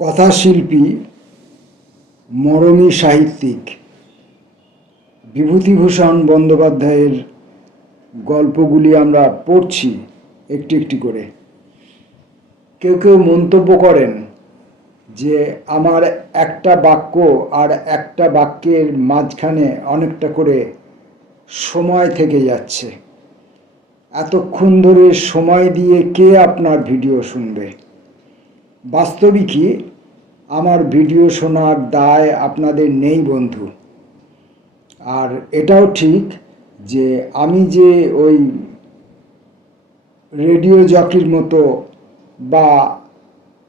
কথাশিল্পী, মরমী সাহিত্যিক বিভূতিভূষণ বন্দ্যোপাধ্যায়ের গল্পগুলি আমরা পড়ছি একটি একটি করে। কেউ কেউ মন্তব্য করেন যে আমার একটা বাক্য আর একটা বাক্যের মাঝখানে অনেকটা করে সময় থেকে যাচ্ছে। এতক্ষণ ধরে সময় দিয়ে কে আপনার ভিডিও শুনবে? বাস্তবিকই আমার ভিডিও শোনার দায় আপনাদের নেই বন্ধু। আর এটাও ঠিক যে আমি যে ওই রেডিও জকির মতো বা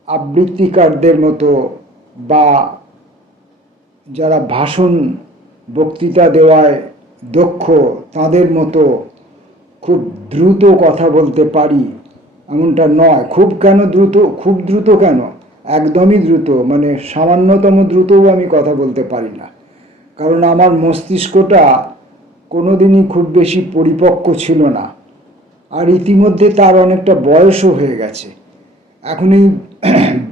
আবৃত্তিকারদের মতো বা যারা ভাষণ বক্তৃতা দেওয়ায় দক্ষ তাদের মতো খুব দ্রুত কথা বলতে পারি এমনটা নয়। খুব দ্রুত কেন, একদমই দ্রুত, মানে সামান্যতম দ্রুতও আমি কথা বলতে পারি না। কারণ আমার মস্তিষ্কটা কোনোদিনই খুব বেশি পরিপক্ক ছিল না, আর ইতিমধ্যে তার অনেকটা বয়সও হয়ে গেছে। এখন এই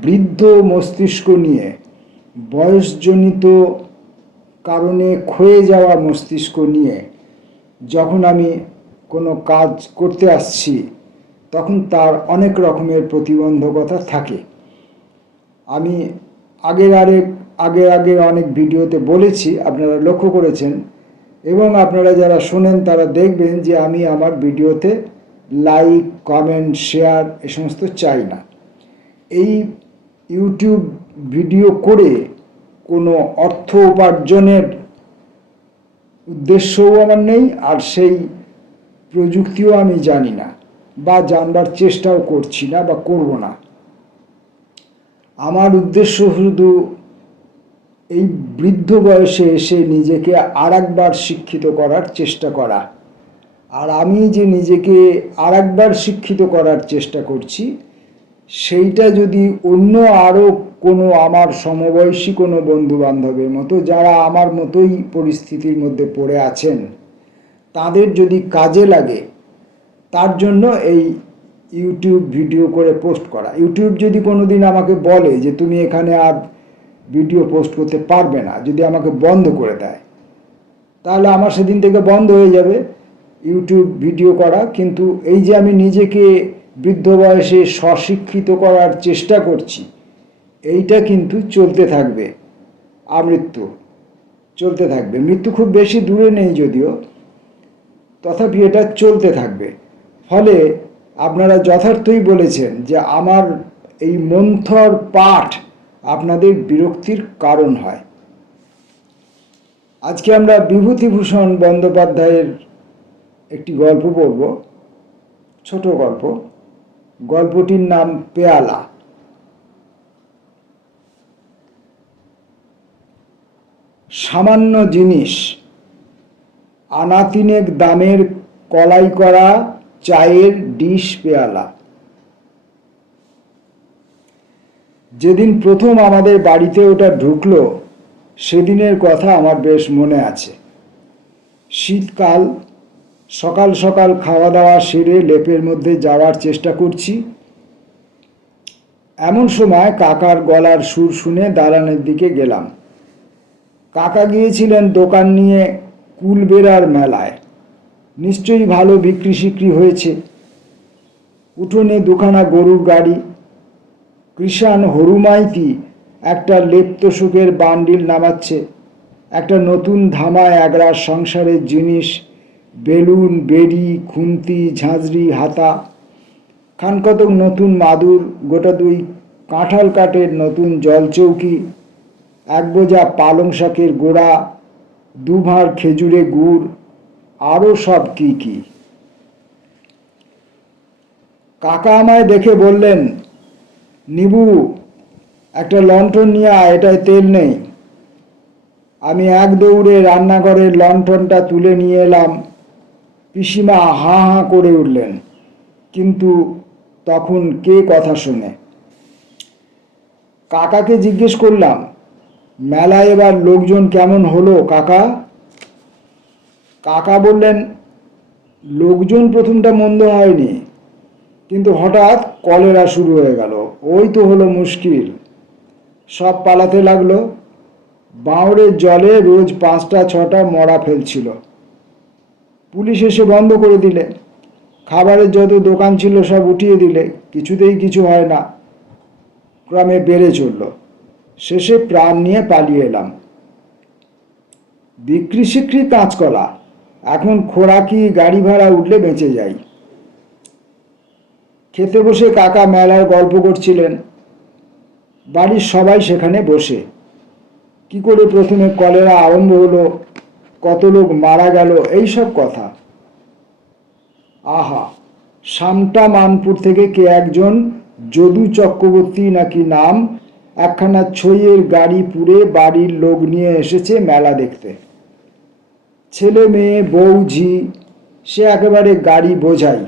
বৃদ্ধ মস্তিষ্ক নিয়ে, বয়সজনিত কারণে ক্ষয়ে যাওয়া মস্তিষ্ক নিয়ে যখন আমি কোনো কাজ করতে আসছি তখন তার অনেক রকমের প্রতিবন্ধকতা থাকে। আমি আগের অনেক ভিডিওতে বলেছি, আপনারা লক্ষ্য করেছেন, এবং আপনারা যারা শোনেন তারা দেখবেন যে আমি আমার ভিডিওতে লাইক, কমেন্ট, শেয়ার এ সমস্ত চাই না। এই ইউটিউব ভিডিও করে কোনো অর্থ উপার্জনের উদ্দেশ্যও আমার নেই, আর সেই প্রযুক্তিও আমি জানি না বা জানবার চেষ্টাও করছি না বা করব না। আমার উদ্দেশ্য শুধু এই বৃদ্ধ বয়সে এসে নিজেকে আর একবার শিক্ষিত করার চেষ্টা করা। আর আমি যে নিজেকে আর একবার শিক্ষিত করার চেষ্টা করছি সেইটা যদি অন্য আরও কোনো আমার সমবয়সী কোনো বন্ধু বান্ধবের মতো যারা আমার মতোই পরিস্থিতির মধ্যে পড়ে আছেন তাদের যদি কাজে লাগে, তার জন্য এই ইউটিউব ভিডিও করে পোস্ট করা। ইউটিউব যদি কোনো দিন আমাকে বলে যে তুমি এখানে আর ভিডিও পোস্ট করতে পারবে না, যদি আমাকে বন্ধ করে দেয়, তাহলে আমার সেদিন থেকে বন্ধ হয়ে যাবে ইউটিউব ভিডিও করা। কিন্তু এই যে আমি নিজেকে বৃদ্ধ বয়সে স্বশিক্ষিত করার চেষ্টা করছি, এইটা কিন্তু চলতে থাকবে। আমৃত্যু চলতে থাকবে। মৃত্যু খুব বেশি দূরে নেই যদিও, তথাপি এটা চলতে থাকবে। ফলে আপনারা যথার্থই বলেছেন যে আমার এই মন্থর পাঠ আপনাদের বিরক্তির কারণ হয়। আজকে আমরা বিভূতিভূষণ বন্দ্যোপাধ্যায়ের একটি গল্প পড়ব, ছোট গল্প। গল্পটির নাম পেয়ালা। সামান্য জিনিস, আনা তিনেক দামের কলাই করা চায়ের ডিশ পেয়ালা। যেদিন প্রথম আমাদের বাড়িতে ওটা ঢুকলো সেদিনের কথা আমার বেশ মনে আছে। শীতকাল, সকাল সকাল খাওয়া দাওয়া সেরে লেপের মধ্যে যাওয়ার চেষ্টা করছি, এমন সময় কাকার গলার সুর শুনে দালানের দিকে গেলাম। কাকা গিয়েছিলেন দোকান নিয়ে কুলবেড়ার মেলায়। নিশ্চয়ই ভালো বিক্রি সিক্রি হয়েছে। উঠোনে দুখানা গরুর গাড়ি। কৃষাণ হরুমাইতি একটা লেপ্তশোকের বান্ডিল নামাচ্ছে। একটা নতুন ধামা একরার সংসারের জিনিস, বেলুন, বেড়ি, খুন্তি, ঝাঁঝরি, হাতা, খানকতক নতুন মাদুর, গোটা দুই কাঁঠাল কাঠের নতুন জলচৌকি, এক বোঝা পালং শাকের গোড়া, দুভাঁড় খেজুরে গুড়, আরও সব কি কি। কাকা আমায় দেখে বললেন, নিবু, একটা লণ্ঠন নিয়ে আয়, এটায় তেল নেই। আমি এক দৌড়ে রান্নাঘরের লণ্ঠনটা তুলে নিয়ে এলাম। পিসিমা হাঁ হাঁ করে উঠলেন, কিন্তু তখন কে কথা শোনে। কাকাকে জিজ্ঞেস করলাম, মেলায় এবার লোকজন কেমন হলো কাকা? কাকা বললেন, লোকজন প্রথমটা মন্দ হয়নি, কিন্তু হঠাৎ কলেরা শুরু হয়ে গেল, ওই তো হলো মুশকিল। সব পালাতে লাগলো। বাঁওড়ের জলে রোজ 5টা-6টা মরা ফেলছিল। পুলিশ এসে বন্ধ করে দিলে। খাবারের যত দোকান ছিল সব উঠিয়ে দিলে। কিছুতেই কিছু হয় না। ক্রমে বেড়ে চলল। শেষে প্রাণ নিয়ে পালিয়ে এলাম। বিক্রি সিক্রি কাঁচকলা। এখন খোরাকি গাড়ি ভাড়া উঠলে বেঁচে যাই। খেতে বসে কাকা মেলার গল্প করছিলেন। বাড়ির সবাই সেখানে বসে। কি করে প্রথমে কলেরা আরম্ভ হলো, কত লোক মারা গেল, এইসব কথা। আহা, সামটা মানপুর থেকে কে একজন যদু চক্রবর্তী নাকি নাম একখানা ছইয়ের গাড়ি পুড়ে বাড়ির লোক নিয়ে এসেছে মেলা দেখতে। ছেলে মেয়ে বউ ঝি, সে একেবারে গাড়ি বোঝাই।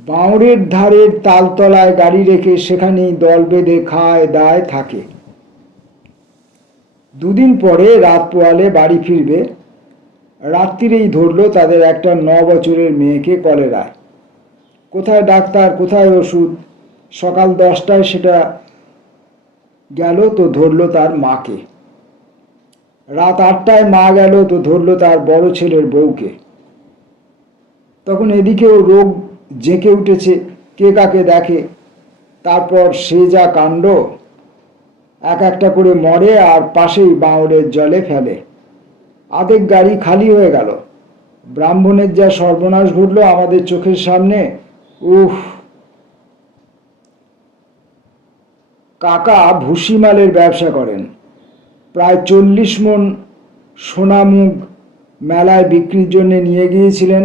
বাঁওড়ের ধারের তালতলায় গাড়ি রেখে সেখানেই দল বেঁধে খায় দায় থাকে। দুদিন পরে রাত পোয়ালে বাড়ি ফিরবে। রাত্রিরেই ধরলো তাদের একটা 9 বছরের মেয়েকে কলেরায়। কোথায় ডাক্তার, কোথায় ওষুধ। সকাল 10টায় সেটা গেল তো ধরলো তার মাকে। রাত 8টায় মা গেল তো ধরলো তার বড় ছেলের বউকে। তখন এদিকেও রোগ জেঁকে উঠেছে, কে কাকে দেখে। তারপর সে যা কাণ্ড, এক একটা করে মরে আর পাশেই বাঁওড়ের জলে ফেলে। আধেক গাড়ি খালি হয়ে গেল। ব্রাহ্মণের যা সর্বনাশ ঘটলো আমাদের চোখের সামনে, উফ। কাকা ভুসিমালের ব্যবসা করেন। প্রায় 40 মণ সোনামুগ মেলায় বিক্রির জন্য নিয়ে গিয়েছিলেন।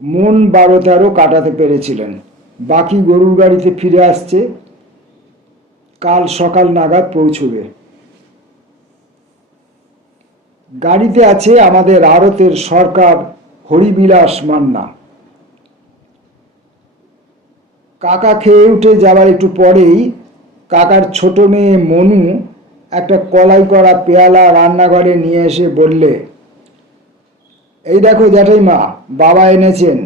মণ 12-13 কাটাতে পেরেছিলেন। বাকি গরুর গাড়িতে ফিরে আসছে। কাল সকাল নাগাদ পৌঁছবে। গাড়িতে আছে আমাদের আড়তের সরকার হরিবিলাস মান্না। কাকা খেয়ে উঠে যাবার একটু পরেই কাকার ছোট মেয়ে মনু একটা কলাই করা পেয়ালা রান্নাঘরে নিয়ে এসে বললে, এই দেখো জ্যাঠাইমা, বাবা এনেছেন,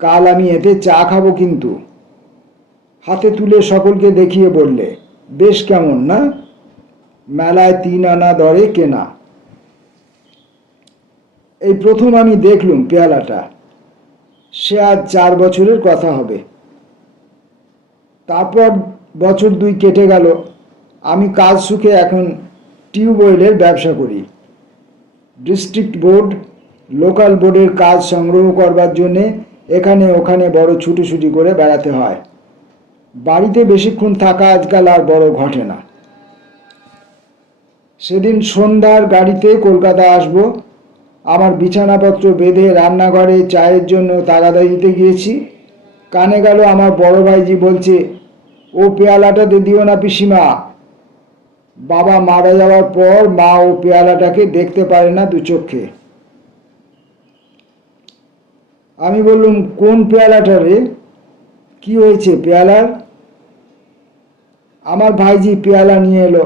কাল আমি এতে চা খাবো কিন্তু। হাতে তুলে সকলকে দেখিয়ে বললে, বেশ কেমন না, মেলায় 3 আনা দরে কেনা। এই প্রথম আমি দেখলুম পেয়ালাটা। সে আজ 4 বছরের কথা হবে। তারপর বছর 2 কেটে গেল। আমি কাজ সুখে এখন টিউবওয়েলের ব্যবসা করি। ডিস্ট্রিক্ট বোর্ড, লোকাল বোর্ডের কাজ সংগ্রহ করবার জন্যে এখানে ওখানে বড় ছুটোছুটি করে বেড়াতে হয়। বাড়িতে বেশিক্ষণ থাকা আজকাল আর বড় ঘটে না। সেদিন সন্ধ্যার গাড়িতে কলকাতা আসব। আমার বিছানাপত্র বেঁধে রান্নাঘরে চায়ের জন্য তাগাদা দিতে গিয়েছি। কানে গেল আমার বড় ভাইজি বলছে, ও পেয়ালাটাতে দিও না পিসিমা। বাবা মারা যাওয়ার পর মা ও পেয়ালাটাকে দেখতে পারে না 2 চোখে। আমি বললুম, কোন পেয়ালাটা রে? কি হয়েছে পেয়ালার? আমার ভাইজি পেয়ালা নিয়ে এলো।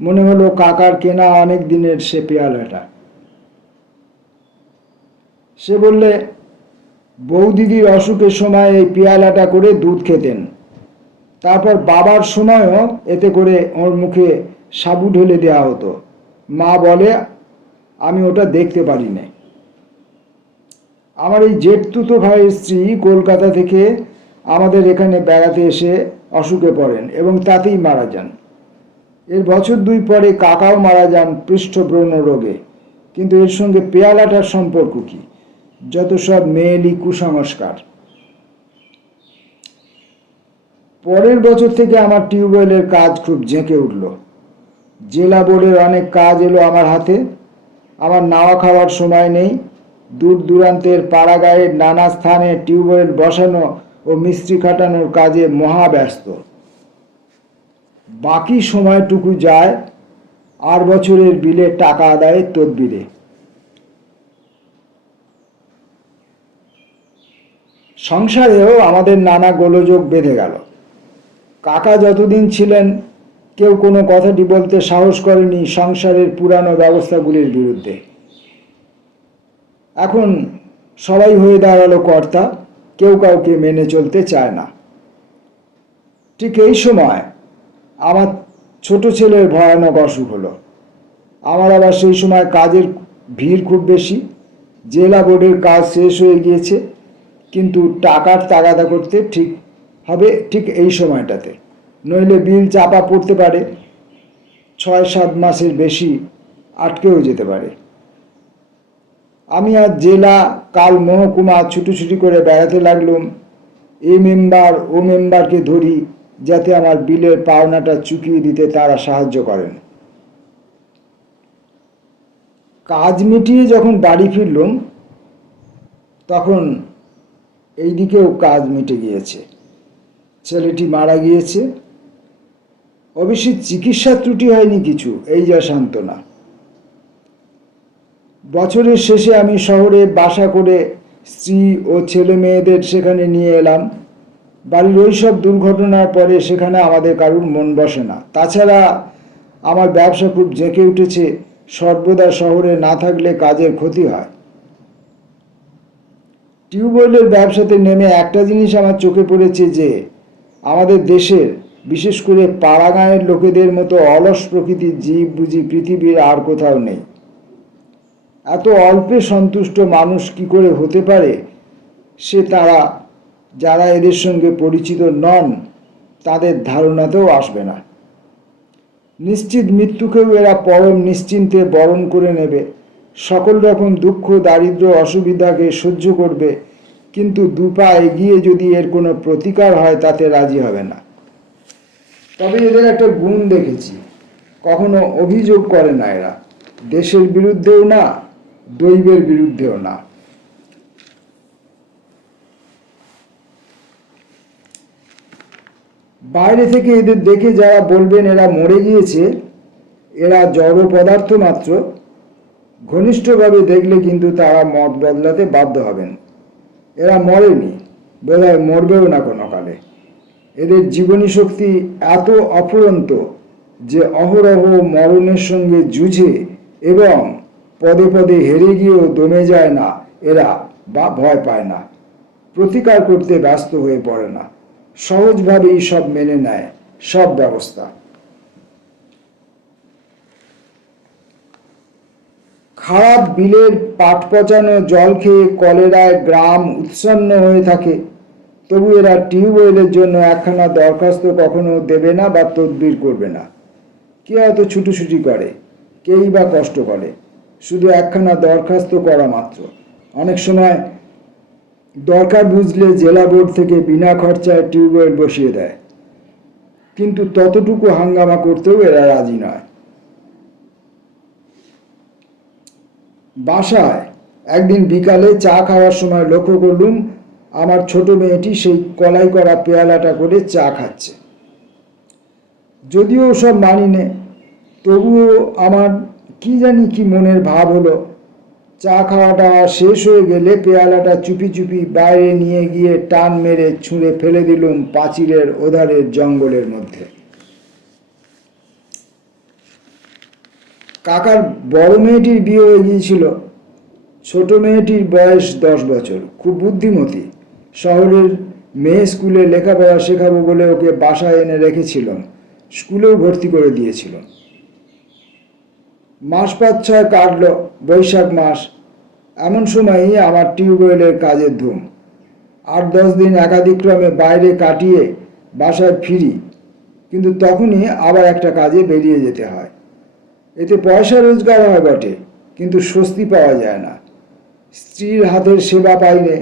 মনে হলো কাকার কেনা অনেক দিনের সে পেয়ালাটা। সে বললে, বৌদিদির অসুখের সময় এই পেয়ালাটা করে দুধ খেতেন। তারপর বাবার সময়ও এতে করে ওর মুখে সাবু ঢেলে দেওয়া হতো। মা বলে আমি ওটা দেখতে পারি না। আমার এই জেঠতুতো ভাইয়ের স্ত্রী কলকাতা থেকে আমাদের এখানে বেড়াতে এসে অসুখে পড়েন এবং তাতেই মারা যান। এর বছর 2 পরে কাকাও মারা যান পৃষ্ঠব্রণ রোগে। কিন্তু এর সঙ্গে পেয়ালাটার সম্পর্ক কি? যত সব মেয়েলি কুসংস্কার। পরের বছর থেকে আমার টিউবওয়েলের কাজ খুব জেঁকে উঠল। জেলা বোর্ডের অনেক কাজ এলো আমার হাতে। আমার নাওয়া খাওয়ার সময় নেই। দূর দূরান্তের পাড়াগাঁয়ের নানা স্থানে টিউবওয়েল বসানো ও মিস্ত্রি খাটানোর কাজে মহাব্যস্ত। বাকি সময়টুকু যায় 8 বছরের বিলে টাকা আদায়ের তদবিরে। সংসারেও আমাদের নানা গোলযোগ বেঁধে গেল। কাকা যতদিন ছিলেন কেউ কোনো কথাটি বলতে সাহস করেনি সংসারের পুরানো ব্যবস্থাগুলির বিরুদ্ধে। এখন সবাই হয়ে দাঁড়ালো কর্তা, কেউ কাউকে মেনে চলতে চায় না। ঠিক এই সময় আমার ছোট ছেলের ভয়ানক অসুখ হলো। আমার আবার সেই সময় কাজের ভিড় খুব বেশি। জেলা বোর্ডের কাজ শেষ হয়ে গিয়েছে, কিন্তু টাকার তাগাদা করতে ঠিক এই সময়টাতে, নইলে বিল চাপা পড়তে পারে, 6-7 মাসের বেশি আটকেও যেতে পারে। আমি আজ জেলা, কাল মহকুমা ছুটোছুটি করে বেড়াতে লাগলুম। এই মেম্বার ও মেম্বারকে ধরি, যাতে আমার বিলের পাওনাটা চুকিয়ে দিতে তারা সাহায্য করেন। কাজ মিটিয়ে যখন বাড়ি ফিরলুম, তখন এই দিকেও কাজ মিটে গিয়েছে। ছেলেটি মারা গিয়েছে। অবশ্যই চিকিৎসার ত্রুটি হয়নি কিছু, এই যা সান্ত্বনা। বছরের শেষে আমি শহরে বাসা করে স্ত্রী ও ছেলে মেয়েদের সেখানে নিয়ে এলাম। বাড়ির ওই সব দুর্ঘটনার পরে সেখানে আমাদের কারুর মন বসে না। তাছাড়া আমার ব্যবসা খুব জেঁকে উঠেছে, সর্বদা শহরে না থাকলে কাজের ক্ষতি হয়। টিউবওয়েলের ব্যবসাতে নেমে একটা জিনিস আমার চোখে পড়েছে যে আমাদের দেশের, বিশেষ করে পাড়াগাঁয়ের লোকেদের মতো অলস প্রকৃতির জীব বুঝি পৃথিবীর আর কোথাও নেই। এত অল্পে সন্তুষ্ট মানুষ কি করে হতে পারে, সে তারা যারা এদের সঙ্গে পরিচিত নন তাদের ধারণাতেও আসবে না। নিশ্চিত মৃত্যুকেও এরা পরম নিশ্চিন্তে বরণ করে নেবে, সকল রকম দুঃখ দারিদ্র অসুবিধাকে সহ্য করবে, কিন্তু দুপা এগিয়ে যদি এর কোনো প্রতিকার হয় তাতে রাজি হবে না। তবে এদের একটা গুণ দেখেছি, কখনো অভিযোগ করে না এরা, দেশের বিরুদ্ধেও না, দৈবের বিরুদ্ধেও না। বাইরে থেকে এদের দেখে যারা বলবেন এরা মরে গিয়েছে, এরা জড় পদার্থ মাত্র, ঘনিষ্ঠভাবে দেখলে কিন্তু তারা মত বদলাতে বাধ্য হবেন। এরা মরেনি, বোধহয় মরবেও না কোনো কালে। এদের জীবনী শক্তি এত অফুরন্ত যে অহরহ মরণের সঙ্গে যুঝে এবং পদে পদে হেরে গিয়েও দমে যায় না এরা, বা ভয় পায় না, প্রতিকার করতে ব্যস্ত হয়ে পড়ে না, সহজভাবেই সব মেনে নেয়, সব ব্যবস্থা। খারাপ বিলের পাট পচানো জল খেয়ে কলেরায় গ্রাম উৎসন্ন হয়ে থাকে, তবু এরা টিউবওয়েলের জন্য একখানা দরখাস্ত কখনো দেবে না বা তদবির করবে না। কে এত ছুটোছুটি করে, কেই বা কষ্ট করে, শুধু একখানা দরখাস্ত করা মাত্র। অনেক সময় দরকার বুঝলে জেলা বোর্ড থেকে বিনা খরচায় টিউবওয়েল বসিয়ে দেয়, কিন্তু ততটুকু হাঙ্গামা করতেও এরা রাজি নয়। বাসায় একদিন বিকালে চা খাওয়ার সময় লক্ষ্য করলুম আমার ছোট মেয়েটি সেই কলাই করা পেয়ালাটা করে চা খাচ্ছে। যদিও সব মানি নে, তবুও আমার কি জানি কি মনের ভাব হলো। চা খাওয়াটা শেষ হয়ে গেলে পেয়ালাটা চুপি চুপি বাইরে নিয়ে গিয়ে টান মেরে ছুঁড়ে ফেলে দিলুম পাঁচিলের ওধারের জঙ্গলের মধ্যে। কাকার বড় মেয়েটির বিয়ে হয়ে গিয়েছিল, ছোট মেয়েটির বয়স 10 বছর, খুব বুদ্ধিমতী। শহরের মেয়ে স্কুলে লেখাপড়া শেখাবো বলে ওকে বাসায় এনে রেখেছিলাম, স্কুলেও ভর্তি করে দিয়েছিল। মাস 5-6 কাটল, বৈশাখ মাস। এমন সময়ই আমার টিউবওয়েলের কাজের ধুম। 8-10 দিন একাধিক্রমে বাইরে কাটিয়ে বাসায় ফিরি, কিন্তু তখনই আবার একটা কাজে বেরিয়ে যেতে হয়। এতে পয়সা রোজগার হয় বটে, কিন্তু স্বস্তি পাওয়া যায় না। স্ত্রীর হাতের সেবা পাইনে,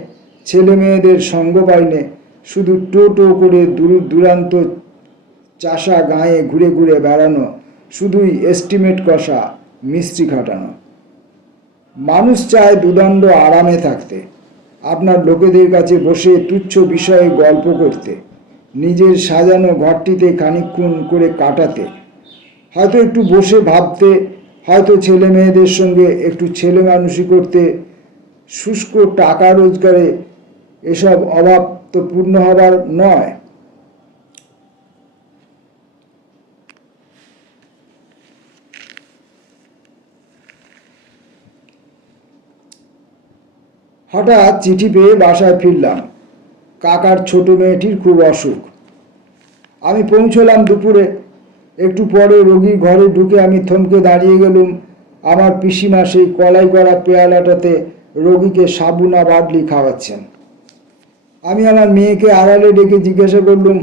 ছেলে মেয়েদের সঙ্গ পাইনে, শুধু টো করে দূর দূরান্ত চাষা গাঁয়ে ঘুরে ঘুরে বেড়ানো, শুধুই এস্টিমেট কষা, মিস্ত্রি খাটানো। মানুষ চায় দুদণ্ড আরামে থাকতে, আপনার লোকেদের কাছে বসে তুচ্ছ বিষয়ে গল্প করতে, নিজের সাজানো ঘরটিতে খানিকক্ষণ করে কাটাতে, হয়তো একটু বসে ভাবতে, হয়তো ছেলে মেয়েদের সঙ্গে একটু ছেলে মানুষই করতে। শুষ্ক টাকা রোজগারে এসব অভাব তো পূর্ণ হবার নয়। হঠাৎ চিঠি পেয়ে বাসায় ফিরলাম। কাকার ছোট মেয়েটির খুব অসুখ। আমি পৌঁছলাম দুপুরে। একটু পরে রোগীর ঘরে ঢুকে আমি থমকে দাঁড়িয়ে গেলুম। আমার পিসিমা সেই কলাই করা পেয়ালাটাতে রোগীকে সাবুনা বাদলি খাওয়াচ্ছেন। আমি আমার মেয়েকে আড়ালে ডেকে জিজ্ঞাসা করলুম,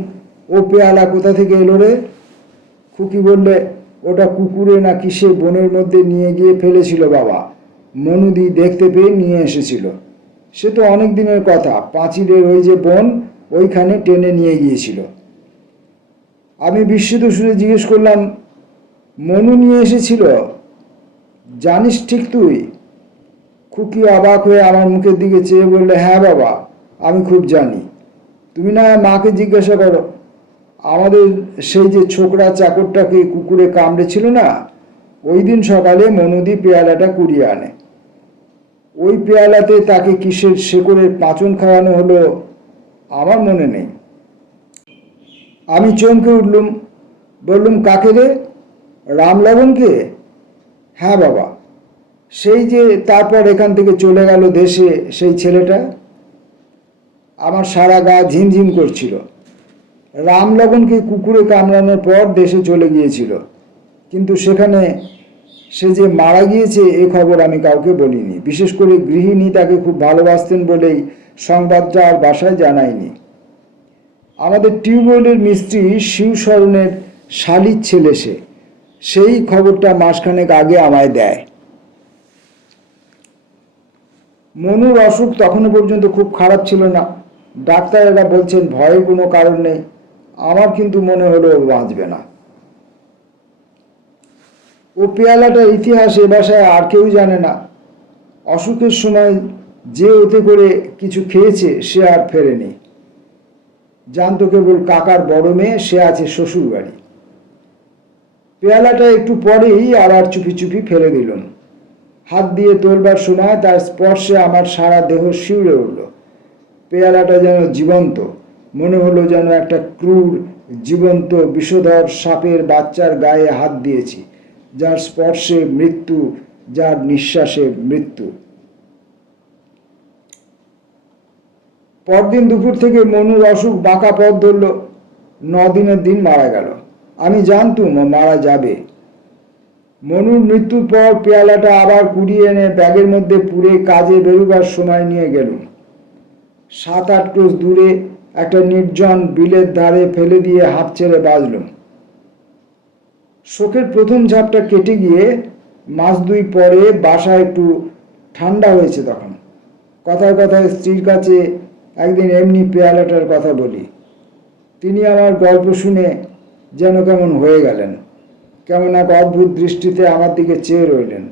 ও পেয়ালা কোথা থেকে এলো রে? খুকি বললে, ওটা কুকুরে না কিসে বনের মধ্যে নিয়ে গিয়ে ফেলেছিল বাবা, মনুদি দেখতে পেয়ে নিয়ে এসেছিল। সে তো অনেক দিনের কথা, পাঁচিলের ওই যে বন, ওইখানে টেনে নিয়ে গিয়েছিল। আমি বিস্মিত সুরে জিজ্ঞেস করলাম, মনু নিয়ে এসেছিল? জানিস ঠিক তুই? খুকি অবাক হয়ে আমার মুখের দিকে চেয়ে বললে, হ্যাঁ বাবা, আমি খুব জানি। তুমি না মাকে জিজ্ঞাসা করো। আমাদের সেই যে ছোকরা চাকরটাকে কুকুরে কামড়েছিল না, ওই দিন সকালে মনুদি পেয়ালাটা কুড়িয়ে আনে। ওই পেয়ালাতে তাকে কিসের শেকড়ের পাঁচন খাওয়ানো হলো আমার মনে নেই। আমি চমকে উঠলুম, বললুম, কাকে রে? রামলবণকে? হ্যাঁ বাবা, সেই যে তারপর এখান থেকে চলে গেল দেশে সেই ছেলেটা। আমার সারা গা ঝিমঝিম করছিল। রামলবণকে কুকুরে কামড়ানোর পর দেশে চলে গিয়েছিল, কিন্তু সেখানে সে যে মারা গিয়েছে এ খবর আমি কাউকে বলিনি। বিশেষ করে গৃহিণী তাকে খুব ভালোবাসতেন বলেই সংবাদটা আর বাসায় জানায়নি। আমাদের টিউবওয়েলের মিস্ত্রি শিবশরণের শালির ছেলে সে, সেই খবরটা মাসখানেক আগে আমায় দেয়। মনুর অসুখ তখনও পর্যন্ত খুব খারাপ ছিল না। ডাক্তারেরা বলছেন ভয়ের কোনো কারণ নেই। আমার কিন্তু মনে হলো ও বাঁচবে না। ও পেয়ালাটার ইতিহাস এ বাসায় আর কেউ জানে না। অসুখের সময় যে ওতে করে কিছু খেয়েছে সে আর ফেরেনি। জানতো কেবল কাকার বড় মেয়ে, সে আছে শ্বশুর বাড়ি। পেয়ালাটা একটু পরেই আবার চুপি চুপি ফেলে দিলুম। হাত দিয়ে তোলবার সময় তার স্পর্শে আমার সারা দেহ শিউরে উঠল। পেয়ালাটা যেন জীবন্ত, মনে হলো যেন একটা ক্রূর জীবন্ত বিষধর সাপের বাচ্চার গায়ে হাত দিয়েছি, যার স্পর্শে মৃত্যু, যার নিঃশ্বাসে মৃত্যু। পরদিন দুপুর থেকে মনুর অসুখ বাঁকা পথ ধরল। 9 দিনের দিন মারা গেল। আমি জানতুম ও মারা যাবে। মনুর মৃত্যুর পর পেয়ালাটা আবার কুড়িয়ে এনে ব্যাগের মধ্যে পুরে কাজে বেরোবার সময় নিয়ে গেলুম। 7-8 ক্রোশ দূরে একটা নির্জন বিলের ধারে ফেলে দিয়ে হাঁপ ছেড়ে বাজলুম। শোকের প্রথম ঝাপটা কেটে গিয়ে মাস 2 পরে বাসা একটু ঠান্ডা হয়েছে। তখন কথায় কথায় স্ত্রীর কাছে একদিন এমনি পেয়ালাটার কথা বলি। তিনি আমার গল্প শুনে যেন কেমন হয়ে গেলেন, কেমন এক অদ্ভুত দৃষ্টিতে আমার দিকে চেয়ে রইলেন।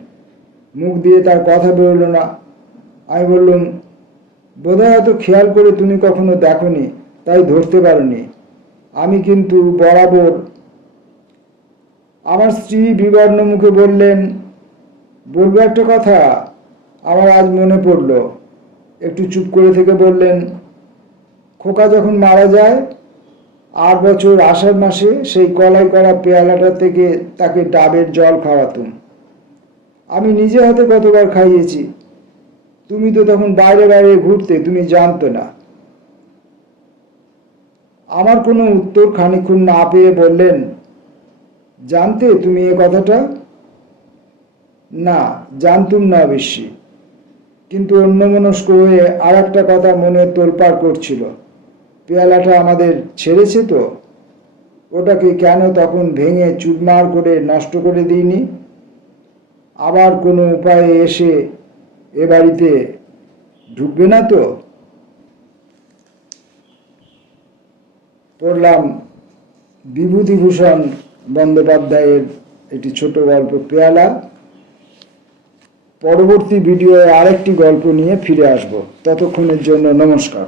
মুখ দিয়ে তার কথা বেরোল না। আমি বললুম, বোধহয় হয়তো খেয়াল করে তুমি কখনো দেখোনি, তাই ধরতে পারোনি। আমি কিন্তু বরাবর। আমার স্ত্রী বিবর্ণ মুখে বললেন, বলবো একটা কথা, আমার আজ মনে পড়ল। একটু চুপ করে থেকে বললেন, খোকা যখন মারা যায় 8 বছর আষাঢ় মাসে সেই কলাই করা পেয়ালাটা থেকে তাকে ডাবের জল খাওয়াতুম। আমি নিজে হাতে কতবার খাইয়েছি। তুমি তো তখন বাইরে বাইরে ঘুরতে, তুমি জানতো না। আমার কোনো উত্তর খানিকক্ষণ না পেয়ে বললেন, জানতে তুমি এ কথাটা? না, জানতুম না অবশ্যই, কিন্তু অন্যমনস্ক হয়ে আর একটা কথা মনে তোলপাড় করছিল। পেয়ালাটা আমাদের ছেড়েছে তো, ওটাকে কেন তখন ভেঙে চুরমার করে নষ্ট করে দিইনি? আবার কোনো উপায়ে এসে এ বাড়িতে ঢুকবে না তো? পড়লাম বিভূতিভূষণ বন্দ্যোপাধ্যায়ের একটি ছোট গল্প পেয়ালা। পরবর্তী ভিডিওয়ে আরেকটি গল্প নিয়ে ফিরে আসব। ততক্ষণের জন্য নমস্কার।